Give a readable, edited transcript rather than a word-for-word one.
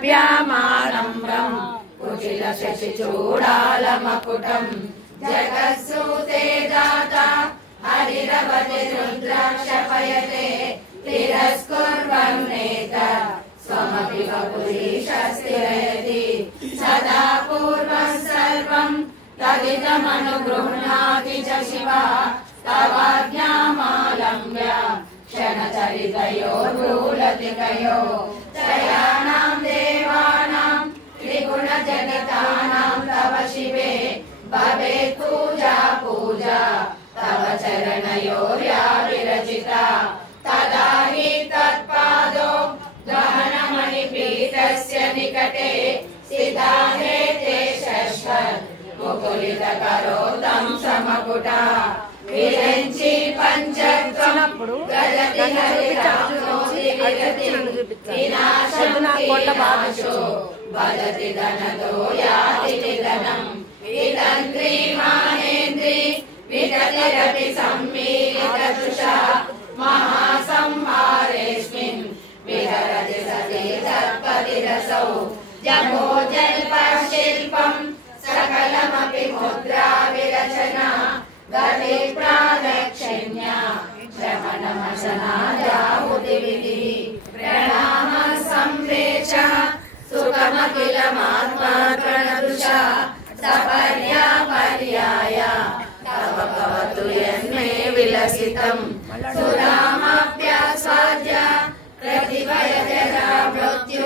प्यामानम्रम् कुटिल शशिचूडालमकुटम् जगत्सूते दाता हरिरवति रुद्राक्षपयते तिरस्कुर्वन्नेत स्वमपि वपुरीशस्तिरयति सदा पूर्वं सर्वं तदिदमनुगृह्णाति च शिवा तवाज्ञामालम्ब्य क्षणचरितयोर्भूलतिकयो त्रयाणां देवानां त्रिगुणजनितानां तव शिवे भवेत् पूजा पूजा तव चरणयोर्या विरचिता तदा हि तत्पादो गहनमणिपीठस्य निकटे स्थिता हेते शश्वत् मुकुलितकरोतं समकुटा विरञ्ची पञ्चत्वं गजति विनाशं कीनाशो वदति धनदो याति निधनम् वितन्त्री माहेन्द्री विगतिरपि सम्मीलितदृशा महासंहारेऽस्मिन् विहरति सती तत्पतिरसौ जम्बोजल्पशिल्पं सकलमपि मुद्रा विरचना गति प्रादक्षिण्या श्रवणमशनादाहुतिविधिः प्रणामः संवेशः सुखमखिलमात्मा प्रणदृशा सपर्या पर्याया तव भवतु यन्मे विलसितम्